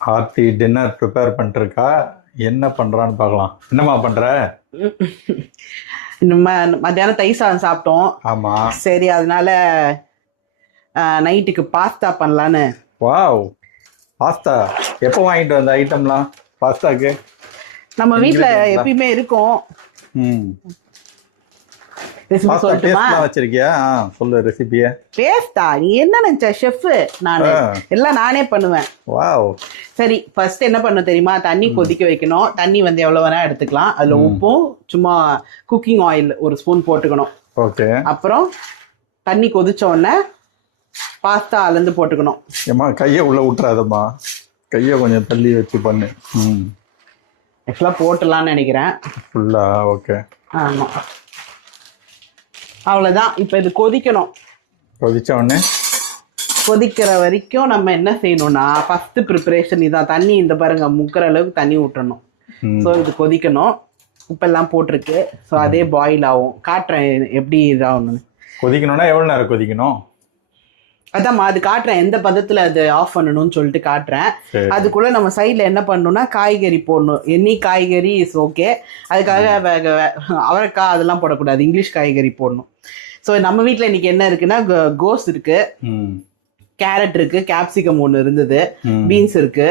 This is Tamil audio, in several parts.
ஆர்த்தி டின்னர் ப்ரிப்பேர் பண்ணிருக்கா. என்ன பண்றான்னு பார்க்கலாம். என்னம்மா பண்ற? நம்ம மத்தியானம் தயிர் சாதம் சாப்பிட்டோம். ஆமா. சரி, அதனால நைட்டுக்கு பாஸ்தா பண்ணலான்னு. வாவ், பாஸ்தா எப்போ வாங்கிட்டு வந்த ஐட்டம்லாம் பாஸ்தாக்கு? நம்ம வீட்ல எப்பயுமே இருக்கும். ரெசிபி சொல்லட்டுமா? வச்சிருக்கியா? சொல்லு ரெசிபிய. பேஸ்தா நீ என்ன நினைச்ச ஷெஃப்? நானு எல்லாம் நானே பண்ணுவேன். வாவ். சரி, ஃபர்ஸ்ட் என்ன பண்ண தெரியுமா? தண்ணி கொதிக்க வைக்கணும். தண்ணி வந்து எவ்வளவு வேணா எடுத்துக்கலாம். அதுல உப்பும் சும்மா குக்கிங் ஆயில் ஒரு ஸ்பூன் போட்டுக்கணும். ஓகே. அப்புறம் தண்ணி கொதிச்ச உடனே பாஸ்தா அளந்து போட்டுக்கணும். ஏமா கையை உள்ள விட்டுறாதம்மா, கையை கொஞ்சம் தள்ளி வச்சு பண்ணு. ஆக்சுவலா போட்டுலான்னு நினைக்கிறேன் ஃபுல்லா. ஓகே. ஆமா, அவ்வளவுதான். இப்ப இது கொதிக்கணும். கொதிச்ச உடனே கொதிக்கிற வரைக்கும் நம்ம என்ன செய்யணும்னா, ஃபர்ஸ்ட் ப்ரிப்பரேஷன் இதான். தண்ணி இந்த பாருங்க, முக்கிற அளவுக்கு தண்ணி விட்டுறணும். ஸோ இது கொதிக்கணும். உப்பெல்லாம் போட்டிருக்கு. ஸோ அதே பாயில் ஆகும். காட்டுறேன் எப்படி இதாகணும்னு. கொதிக்கணும்னா எவ்வளோ நேரம் கொதிக்கணும்? அதாம்மா, அது காட்டுறேன் எந்த பதத்தில் அது ஆஃப் பண்ணணும்னு சொல்லிட்டு காட்டுறேன். அதுக்குள்ள நம்ம சைடில் என்ன பண்ணணும்னா காய்கறி போடணும். எனி காய்கறி இஸ் ஓகே. அதுக்காக அவரைக்காய் அதெல்லாம் போடக்கூடாது, இங்கிலீஷ் காய்கறி போடணும். ஸோ நம்ம வீட்டில் இன்னைக்கு என்ன இருக்குன்னா, கோஸ் இருக்கு, கேரட் இருக்கு, கேப்சிகம் ஒன்று இருந்தது, பீன்ஸ் இருக்கு.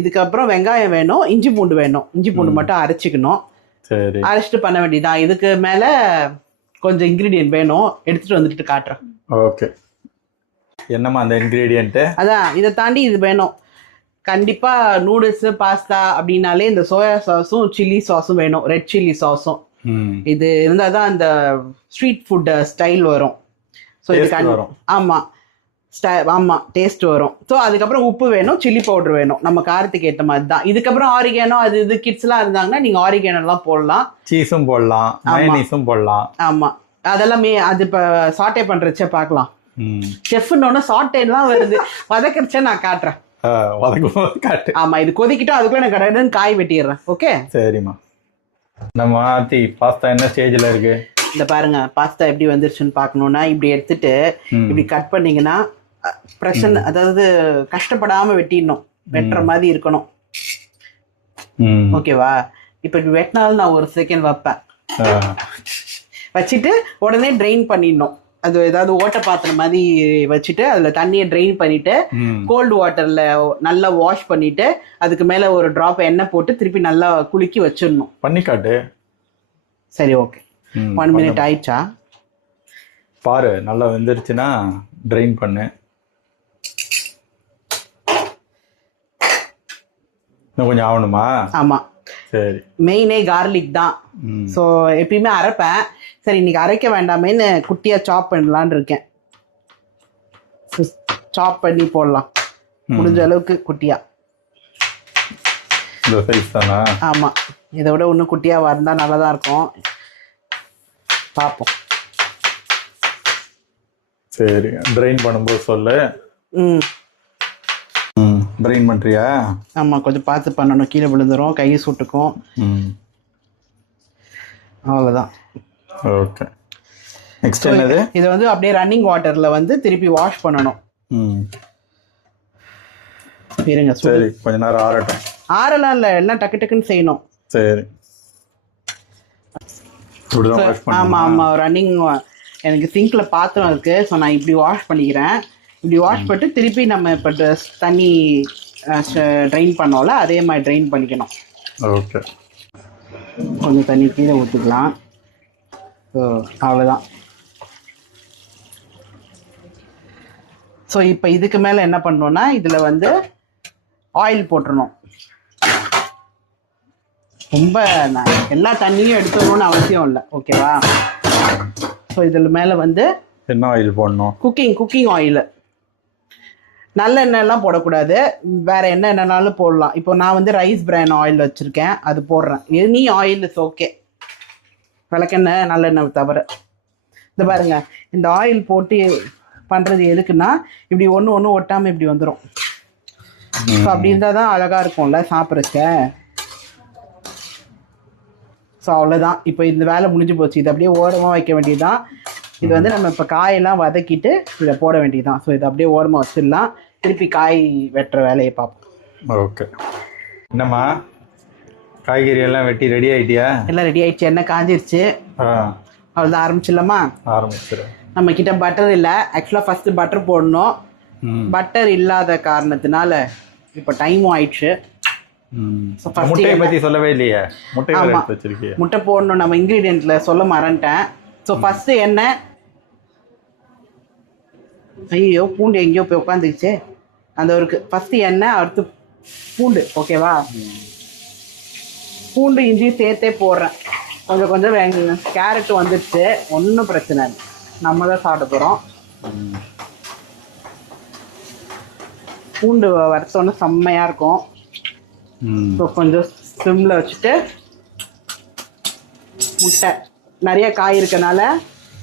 இதுக்கப்புறம் வெங்காயம் வேணும், இஞ்சி பூண்டு வேணும். இஞ்சி பூண்டு மட்டும் அரைச்சிக்கணும். அரைச்சிட்டு பண்ண வேண்டியதான். இதுக்கு மேலே கொஞ்சம் இன்க்ரீடியன்ட் வேணும், எடுத்துட்டு வந்துட்டு காட்டுறேன். ஓகே. என்னம்மா அந்த இன்க்ரீடியன்ட்? அதான், இதை தாண்டி இது வேணும் கண்டிப்பா. நூடுல்ஸ் பாஸ்தா அப்படின்னாலே இந்த சோயா சாஸும் சில்லி சாஸும் வேணும், ரெட் சில்லி சாஸும். இது இருந்தால் தான் அந்த ஸ்ட்ரீட் ஃபுட் ஸ்டைல் வரும். ஸோ இது ஆமாம் ஆமாம் டேஸ்ட் வரும். ஸோ அதுக்கப்புறம் உப்பு வேணும், சில்லி பவுடர் வேணும், நம்ம காரத்துக்கு ஏற்ற மாதிரி தான். இதுக்கப்புறம் ஆரிகேனோ அது இது கிட்ஸ்லாம் இருந்தாங்கன்னா நீங்கள் ஆரிகேனோலாம் போடலாம், சீஸும் போடலாம், மயோனீஸும் போடலாம். ஆமாம், அதெல்லாமே அது இப்போ சாட்டே பண்ணுறச்சே பார்க்கலாம். செஃப்னு சாட்டேலாம் வருது, வதக்கிறச்சே நான் காட்டுறேன். ஆமா, இது கொதிக்கிட்டோம். அதுக்குள்ள நான் கடகடன்னு காய் வெட்டிடுறேன். ஓகே, சரிம்மா. நம்ம ஆத்தி பாஸ்தா என்ன ஸ்டேஜ்ல இருக்கு? இந்த பாருங்க, பாஸ்தா எப்படி வந்துருச்சுன்னு பார்க்கணும்னா இப்படி எடுத்துட்டு இப்படி கட் பண்ணீங்கன்னா பிரஷன், அதாவது கஷ்டப்படாம வெட்டிடணும், வெட்டுற மாதிரி இருக்கணும். ஓகேவா? இப்ப இப்படி வெட்டினாலும் நான் ஒரு செகண்ட் வைப்பேன், வச்சுட்டு உடனே ட்ரெயின் பண்ணிடணும். அது ஏதாவது ஓட்ட பாத்திரம் மாதிரி வச்சுட்டு அதுல தண்ணியை ட்ரெயின் பண்ணிட்டு கோல்டு வாட்டர்ல நல்லா வாஷ் பண்ணிட்டு அதுக்கு மேல ஒரு டிராப் எண்ணெய் போட்டு திருப்பி நல்லா குலுக்கி வச்சிடணும். பண்ணி காட்டு. சரி, ஓகே. 1 மினிட் ஆயிடுச்சா பாரு. நல்லா வெந்துருச்சுன்னா ட்ரெயின் பண்ணு. இன்னும் கொஞ்சம் ஆகணுமா? ஆமா, சரி. மெயினே கார்லிக் தான். ஸோ எப்பயுமே அரைப்பேன். சரி, இன்னைக்கு அரைக்க வேண்டாமேன்னு குட்டியா சாப் பண்ணலான்னு இருக்கேன். சாப் பண்ணி போடலாம் முடிஞ்ச அளவுக்கு குட்டியா. ஆமா, இதை விட இன்னும் குட்டியா வந்தா நல்லதா இருக்கும். பார்ப்போம். சரி, ட்ரெயின் பண்ணும்போது சொல்லு. ட்ரெயின் பண்றியா? ஆமா, கொஞ்சம் பார்த்து பண்ணணும், கீழே விழுந்துரும், கையை சுட்டுக்கும். அவ்வளோதான். ஓகே. நெக்ஸ்ட் என்னது? இதை வந்து அப்படியே ரன்னிங் வாட்டர்ல வந்து திருப்பி வாஷ் பண்ணணும். இருங்க, சரி, கொஞ்ச நேரம் ஆறட்டும். ஆறலாம் இல்லை, எல்லாம் டக்கு டக்குன்னு செய்யணும். சரி. ஆமா ஆமா, ரன்னிங். எனக்கு சிங்க்ல பாத்திரம் இருக்கு, ஸோ நான் இப்படி வாஷ் பண்ணிக்கிறேன். இப்படி வாஷ் பண்ணிட்டு திருப்பி நம்ம இப்போ தண்ணி ட்ரெயின் பண்ணோம்ல, அதே மாதிரி ட்ரெயின் பண்ணிக்கணும். ஓகே. கொஞ்சம் தண்ணி கீழே ஊற்றிக்கலாம். ஸோ அவ்வளோதான். ஸோ இப்போ இதுக்கு மேலே என்ன பண்ணணும்னா இதில் வந்து ஆயில் போட்டுடணும். ரொம்ப எல்லா தண்ணியும் எடுத்துடணும்னு அவசியம் இல்லை, ஓகேவா? ஸோ இதில் மேலே வந்து என்ன ஆயில் போடணும்? Cooking oil. நல்லெண்ணெய்லாம் போடக்கூடாது, வேற என்ன என்னன்னாலும் போடலாம். இப்போ நான் வந்து ரைஸ் பிரான் ஆயில் வச்சுருக்கேன், அது போடுறேன். எனி ஆயில் இஸ் ஓகே, விளக்கெண்ணெய் நல்லெண்ணெய் தவிர. இந்த பாருங்க, இந்த ஆயில் போட்டு பண்ணுறது எதுக்குன்னா இப்படி ஒன்று ஒட்டாமல் இப்படி வந்துடும். ஸோ அப்படி இருந்தால் தான் அழகாக இருக்கும்ல சாப்பிட்றச்ச. ஸோ அவ்வளோதான். இப்போ இந்த வேலை முடிஞ்சு போச்சு. இது அப்படியே ஓரமாக வைக்க வேண்டியதுதான். இது வந்து நம்ம இப்போ காயெல்லாம் வதக்கிட்டு இதை போட வேண்டியதுதான். ஸோ இதை அப்படியே ஓரமாக வச்சிடலாம். திருப்பி காய் வெட்டுற வேலையை பார்ப்போம். ஓகே. என்னம்மா காய்கறி எல்லாம் வெட்டி ரெடி ஆயிட்டியா? எல்லாம் ரெடி ஆயிடுச்சு, எண்ணெய் காஞ்சிருச்சு. அவ்வளோதான், ஆரம்பிச்சிடலாமா? ஆரம்பிச்சிடும். நம்ம கிட்ட பட்டர் இல்லை. ஆக்சுவலாக ஃபஸ்ட்டு பட்டர் போடணும். பட்டர் இல்லாத காரணத்தினால இப்போ டைமும் ஆயிடுச்சு. முட்டையை பற்றி சொல்லவே இல்லையே. முட்டை வச்சிருக்கீங்க. முட்டை போடணும், நம்ம இன்க்ரீடியன்ட்ல சொல்ல மறந்துட்டேன். ஸோ ஃபஸ்ட்டு எண்ணெய். ஐயோ பூண்டு எங்கேயோ போய் உட்காந்துருச்சு. அந்த ஒரு ஃபஸ்ட்டு எண்ணெய், அடுத்து பூண்டு. ஓகேவா? பூண்டு இஞ்சி சேர்த்தே போடுறேன். கொஞ்சம் கொஞ்சம் கேரட் வந்துடுச்சு, ஒன்றும் பிரச்சனை இல்லை, நம்ம தான் சாப்பிட போகிறோம். பூண்டு வறுத்தோன்னு செம்மையாக இருக்கும். ஸோ கொஞ்சம் சிம்மில் வச்சுட்டு முட்டை நிறைய காய் இருக்கனால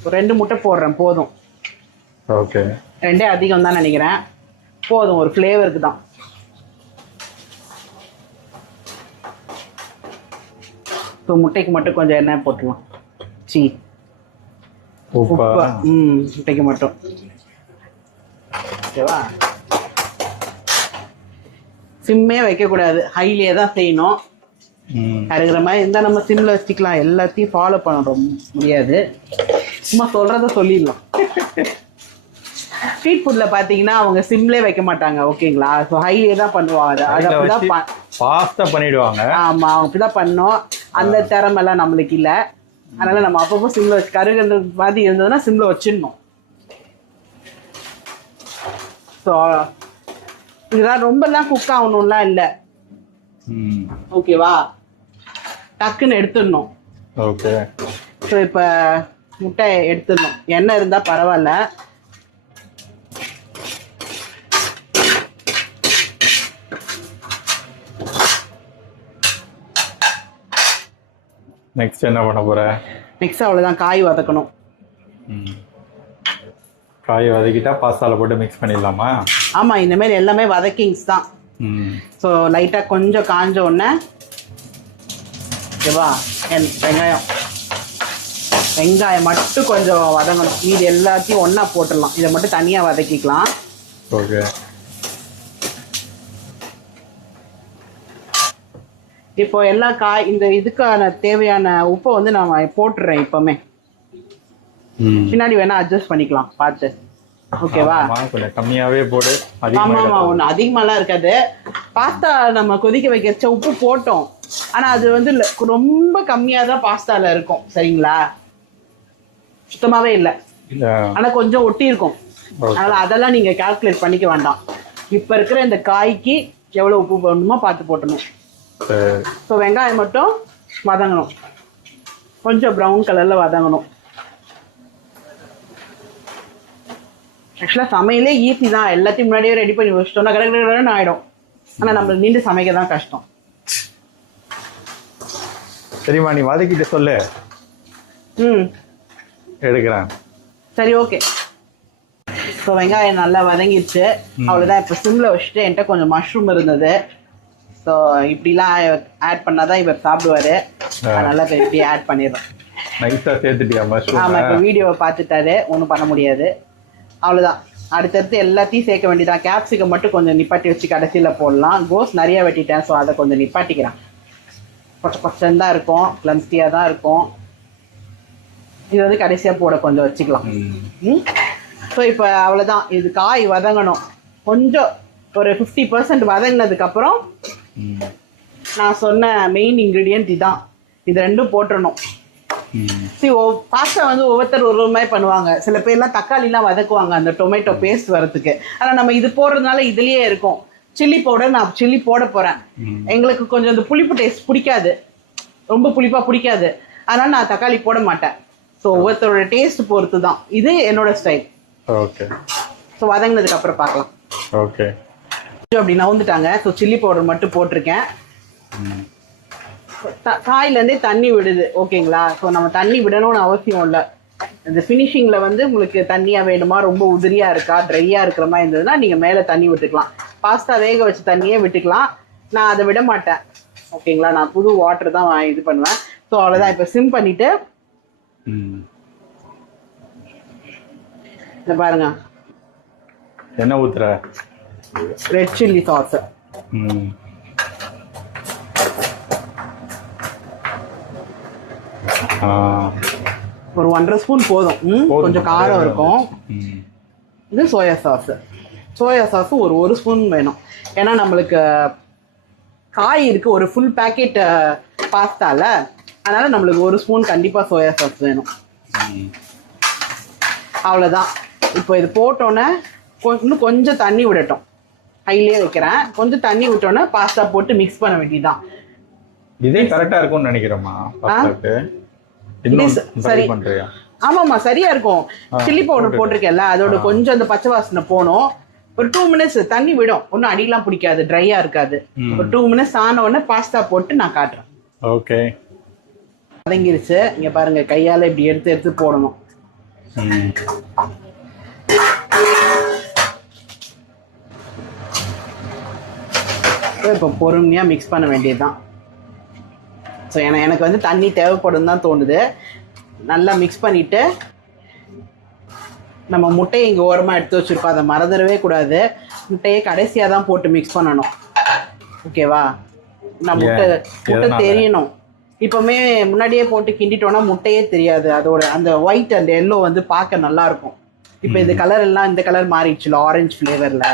ஒரு 2 முட்டை போடுறேன், போதும். ஓகே. 2 அதிகம் தான் நினைக்கிறேன், போதும் ஒரு ஃப்ளேவருக்கு தான். ஸோ முட்டைக்கு மட்டும் கொஞ்சம் எண்ணெய் போட்டுக்கலாம். உப்பு. முட்டைக்கு மட்டும். ஓகேவா? சிம்மே வைக்கக்கூடாது, ஹைலியே தான் செய்யணும். கருகிற மாதிரி இருந்தால் நம்ம சிம்மில் வச்சுக்கலாம். எல்லாத்தையும் ஃபாலோ பண்ண முடியாது, சும்மா சொல்கிறத சொல்லிடலாம். ஸ்ட்ரீட் ஃபுட்டில் பார்த்தீங்கன்னா அவங்க சிம்லேயே வைக்க மாட்டாங்க. ஓகேங்களா? ஸோ ஹைலியே தான் பண்ணுவாங்க. அது அப்படிதான் ஃபாஸ்ட்டாக பண்ணிவிடுவாங்க. ஆமாம், அவங்க அப்படி தான் பண்ணோம். அந்த திறமெல்லாம் நம்மளுக்கு இல்லை. அதனால் நம்ம அப்பப்போ சிம்மில் வச்சு கருகிறது மாதிரி இருந்ததுன்னா சிம்மில் வச்சிடணும். ஸோ இதெல்லாம் ரொம்பலாம் குக் ஆகணும்லாம் இல்லை. ஓகேவா? டக்குன்னு எடுத்துடணும். ஓகே. ஸோ இப்போ முட்டை எடுத்துடணும். எண்ணெய் இருந்தால் பரவாயில்ல. நெக்ஸ்ட் என்ன பண்ண போற? நெக்ஸ்ட் அவ்வளோதான், காய் வதக்கணும். காய் வதக்கிட்டா பாஸ்தாவில் போட்டு மிக்ஸ் பண்ணிடலாமா? ஆமாம், இந்தமாரி எல்லாமே வதக்கிங்ஸ் தான். ஸோ லைட்டாக கொஞ்சம் காஞ்ச உடனே ஓகேவா, வெங்காயம் மட்டும் கொஞ்சம் வதங்கணும். மீதி எல்லாத்தையும் ஒன்றா போட்டுடலாம். இதை மட்டும் தனியாக வதக்கிக்கலாம். ஓகே. இப்போ எல்லா காய் இந்த இதுக்கான தேவையான உப்பை வந்து நான் போட்டுடுறேன். இப்போமே பின்னாடி வேணா அட்ஜஸ்ட் பண்ணிக்கலாம் பார்த்து. ஓகேவா? கொஞ்சம் கம்மியாகவே போடு. ஆமாம், ஒன்று அதிகமாகலாம் இருக்காது. பாஸ்தா நம்ம கொதிக்க வைக்க உப்பு போட்டோம், ஆனால் அது வந்து ரொம்ப கம்மியாக தான் பாஸ்தாவில் இருக்கும். சரிங்களா? சுத்தமாகவே இல்லை, ஆனால் கொஞ்சம் ஒட்டி இருக்கும். அதனால் அதெல்லாம் நீங்கள் கால்குலேட் பண்ணிக்க வேண்டாம். இப்போ இருக்கிற இந்த காய்க்கு எவ்வளோ உப்பு போடணுமோ பார்த்து போட்டணும். ஸோ வெங்காயம் மட்டும் வதங்கணும், கொஞ்சம் ப்ரௌன் கலரில் வதங்கணும். ஆக்சுவலாக சமையலே ஈஸி தான். எல்லாத்தையும் முன்னாடியே ரெடி பண்ணி வச்சிட்டோம்னா கடற்கடன்னு ஆகிடும். ஆனால் நம்மளுக்கு நீண்டு சமைக்க தான் கஷ்டம். சரிம்மா, நீ வதக்கிட்டு சொல்லு. எடுக்கிறேன். சரி, ஓகே. ஸோ வெங்காயம் நல்லா வதங்கிடுச்சு. அவ்வளோதான். இப்போ சிம்மில் வச்சுட்டு என்கிட்ட கொஞ்சம் மஷ்ரூம் இருந்தது. ஸோ இப்படிலாம் ஆட் பண்ணாதான் இவர் சாப்பிடுவாரு. அதனால இப்போ இப்படி ஆட் பண்ணிடுறோம். நைஸாக சேர்த்துட்டியா மஷ்ரூம்? ஆமாம், இப்போ வீடியோவை பார்த்துட்டாரு, ஒன்றும் பண்ண முடியாது. அவ்வளோதான். அடுத்தடுத்து எல்லாத்தையும் சேர்க்க வேண்டியதான். கேப்சிகம் மட்டும் கொஞ்சம் நிப்பாட்டி வச்சு கடைசியில் போடலாம். கோஸ் நிறைய வெட்டிட்டேன், ஸோ அதை கொஞ்சம் நிப்பாட்டிக்கிறேன். கொஞ்சம் தான் இருக்கும், கிளம்ஸ்டியாக தான் இருக்கும். இது வந்து கடைசியாக போட கொஞ்சம் வச்சுக்கலாம். ஸோ இப்போ அவ்வளோதான். இது காய் வதங்கணும். கொஞ்சம் ஒரு 50% வதங்கினதுக்கப்புறம் நான் சொன்ன மெயின் இன்க்ரீடியன்ட் இதான். இது ரெண்டும் போட்டுடணும். பாஸ்தா வந்து ஒவ்வொருத்தர் ஒரு மாதிரி பண்ணுவாங்க. சில பேர்லாம் தக்காளிலாம் வதக்குவாங்க அந்த டொமேட்டோ பேஸ்ட் வரதுக்கு. ஆனால் நம்ம இது போடுறதுனால இதுலேயே இருக்கும். சில்லி பவுடர் நான் சில்லி போட போகிறேன். எங்களுக்கு கொஞ்சம் இந்த புளிப்பு டேஸ்ட் பிடிக்காது, ரொம்ப புளிப்பாக பிடிக்காது. அதனால் நான் தக்காளி போட மாட்டேன். ஸோ ஒவ்வொருத்தரோட டேஸ்ட் பொறுத்து தான். இது என்னோட ஸ்டைல். ஓகே. ஸோ வதங்கினதுக்கு அப்புறம் பார்க்கலாம். ஓகே. அப்படி நவுந்துட்டாங்க. ஸோ சில்லி பவுடர் மட்டும் போட்டிருக்கேன். காயிலேருந்தே தண்ணி விடுது. ஓகேங்களா? ஸோ நம்ம தண்ணி விடணும்னு அவசியம் இல்லை. இந்த ஃபினிஷிங்கில் வந்து உங்களுக்கு தண்ணியாக வேணுமா, ரொம்ப உதிரியாக இருக்கா, ட்ரையாக இருக்கிற மாதிரி இருந்ததுன்னா நீங்கள் மேலே தண்ணி விட்டுக்கலாம். பாஸ்தா வேக வச்சு தண்ணியே விட்டுக்கலாம். நான் அதை விட மாட்டேன். ஓகேங்களா? நான் புது வாட்டர் தான் இது பண்ணுவேன். ஸோ அவ்வளோதான். இப்போ சிம் பண்ணிவிட்டு இதை பாருங்க, என்ன ஊத்துற? Red chilli sauce. ம். ஆ, ஒரு 1.5 ஸ்பூன் போதும். போதும். கொஞ்சம் காரம் இருக்கும். ம். இது சோயா சாஸ். சோயா சாஸ் ஒரு ஸ்பூன் வேணும். ஏன்னா நம்மளுக்கு காய் இருக்கு, ஒரு ஃபுல் பேக்கெட் பாஸ்தால, அதனால நம்மளுக்கு 1 ஸ்பூன் கண்டிப்பா சோயா சாஸ் வேணும். ம். அவ்வளோதான். இப்போ இது போட்டோன்னே இன்னும் கொஞ்சம் தண்ணி விடட்டும். ஹைலியே வைக்கிறேன். கொஞ்சம் தண்ணி விட்டோன்னே பாஸ்தா போட்டு மிக்ஸ் பண்ண வேண்டியதுதான். இதே கரெக்டா இருக்கும்னு நினைக்கிறேம்மா பாஸ்தாக்கு. இன்னும் சரி பண்றியா? ஆமாம்மா, சரியா இருக்கும். சில்லி பவுடர் போட்டிருக்கேன்ல, அதோட கொஞ்சம் அந்த பச்சை வாசனை போகணும். ஒரு 2 மினிட்ஸ் தண்ணி விடும். ஒன்றும் அடியெல்லாம் பிடிக்காது, ட்ரையா இருக்காது. ஒரு 2 மினிட்ஸ் ஆன உடனே பாஸ்தா போட்டு நான் காட்டுறேன். ஓகே. வதங்கிருச்சு. இங்க பாருங்க, கையால இப்படி எடுத்து எடுத்து போடணும். ம். இப்போ பொறுமையா மிக்ஸ் பண்ண வேண்டியதுதான். ஸோ எனக்கு வந்து தண்ணி தேவைப்படும் தான் தோணுது. நல்லா மிக்ஸ் பண்ணிட்டு நம்ம முட்டையை இங்கே ஓரமாக எடுத்து வச்சுருக்கோம், அதை மறந்துடவே கூடாது. முட்டையை கடைசியாக தான் போட்டு மிக்ஸ் பண்ணணும். ஓகேவா? நான் முட்டை தெரியணும். இப்போமே முன்னாடியே போட்டு கிண்டிட்டோன்னா முட்டையே தெரியாது. அதோட அந்த ஒயிட் அண்ட் எல்லோ வந்து பார்க்க நல்லா இருக்கும். இப்போ இந்த கலர் எல்லாம் இந்த கலர் மாறிடுச்சுல, ஆரஞ்சு ஃப்ளேவரில்.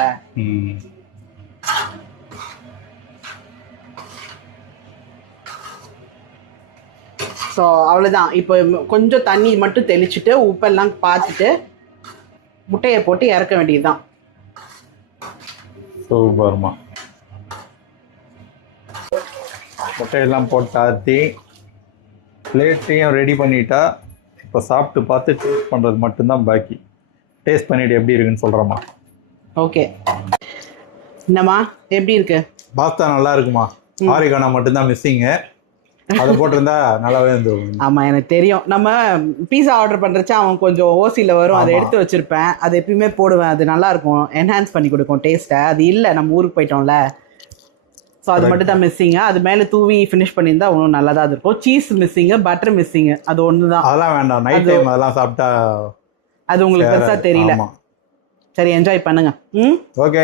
ஸோ அவ்வளோதான். இப்போ கொஞ்சம் தண்ணி மட்டும் தெளிச்சுட்டு உப்பெல்லாம் பார்த்துட்டு முட்டையை போட்டு இறக்க வேண்டியதுதான். சூப்பர்மா. முட்டையெல்லாம் போட்டு ஆற்றி பிளேட்டையும் ரெடி பண்ணிட்டா, இப்போ சாப்பிட்டு பார்த்து டேஸ்ட் பண்ணுறது மட்டும்தான் பாக்கி. டேஸ்ட் பண்ணிட்டு எப்படி இருக்குன்னு சொல்கிறேம்மா. ஓகே. என்னம்மா எப்படி இருக்கு? பாஸ்தா நல்லா இருக்குமா. ஆரிகானா மட்டும்தான் மிஸ்ஸிங்கு. அதை போட்டிருந்தா நல்லாவே இருந்துருக்கும். ஆமாம், எனக்கு தெரியும். நம்ம பீஸா ஆர்டர் பண்ணுறச்சா அவன் கொஞ்சம் ஓசியில் வரும், அதை எடுத்து வச்சுருப்பேன். அது எப்பயுமே போடுவேன். அது நல்லாயிருக்கும், என்ஹான்ஸ் பண்ணி கொடுக்கும் டேஸ்ட்டை. அது இல்லை, நம்ம ஊருக்கு போயிட்டோம்ல. ஸோ அது மட்டும் தான் மிஸ்ஸிங்கு. அது மேலே தூவி ஃபினிஷ் பண்ணியிருந்தா ஒன்றும் நல்லா தான் இருக்கும். சீஸ் மிஸ்ஸிங்கு, பட்டர் மிஸ்ஸிங்கு, அது ஒன்று தான். அதெல்லாம் வேண்டாம், நைட் டைம் அதெல்லாம் சாப்பிட்டா அது உங்களுக்கு பெருசாக தெரியல. சரி, என்ஜாய் பண்ணுங்க. ஓகே.